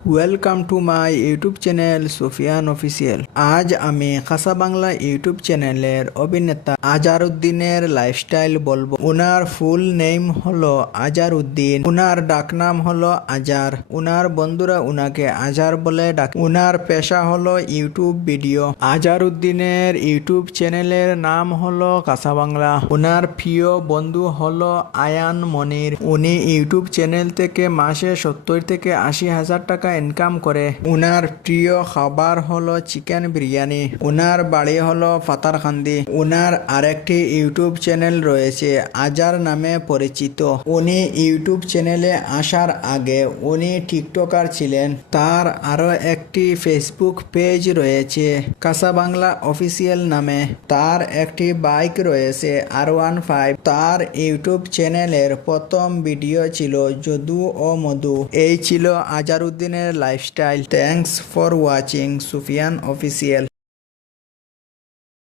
Welcome to my YouTube channel Sufiyan official. আজ আমি খাসা বাংলা ইউটিউব চ্যানেলের অভিনেতা আজারউদ্দিনের লাইফস্টাইল বলবো। উনার ফুল নেম হলো আজারউদ্দিন, উনার ডাকনাম হলো আজার, উনার বন্ধুরা উনাকে আজার বলে ডাকে। উনার পেশা হলো ইউটিউব ভিডিও। আজারউদ্দিনের ইউটিউব চ্যানেলের নাম হলো খাসা বাংলা। উনার প্রিয় বন্ধু হলো আয়ান মনির। উনি ইউটিউব চ্যানেল থেকে মাসে 70 থেকে 80,000 টাকা ইনকাম করে। উনার প্রিয় খাবার হলো চিকেন বিরিয়ানি। উনার বাড়ি হলো পাতারকান্দি। উনার আরেকটি ইউটিউব চ্যানেল রয়েছে আজার নামে পরিচিত। উনি ইউটিউব চ্যানেলে আসার আগে উনি টিকটকার ছিলেন। তার আরো একটি ফেসবুক পেজ রয়েছে খাসা বাংলা অফিসিয়াল নামে। তার একটি বাইক রয়েছে R15। তার ইউটিউব চ্যানেলের প্রথম ভিডিও ছিল যদু ও মধু। এই ছিল আজারউদ্দিনের lifestyle. Thanks for watching Sufiyan official.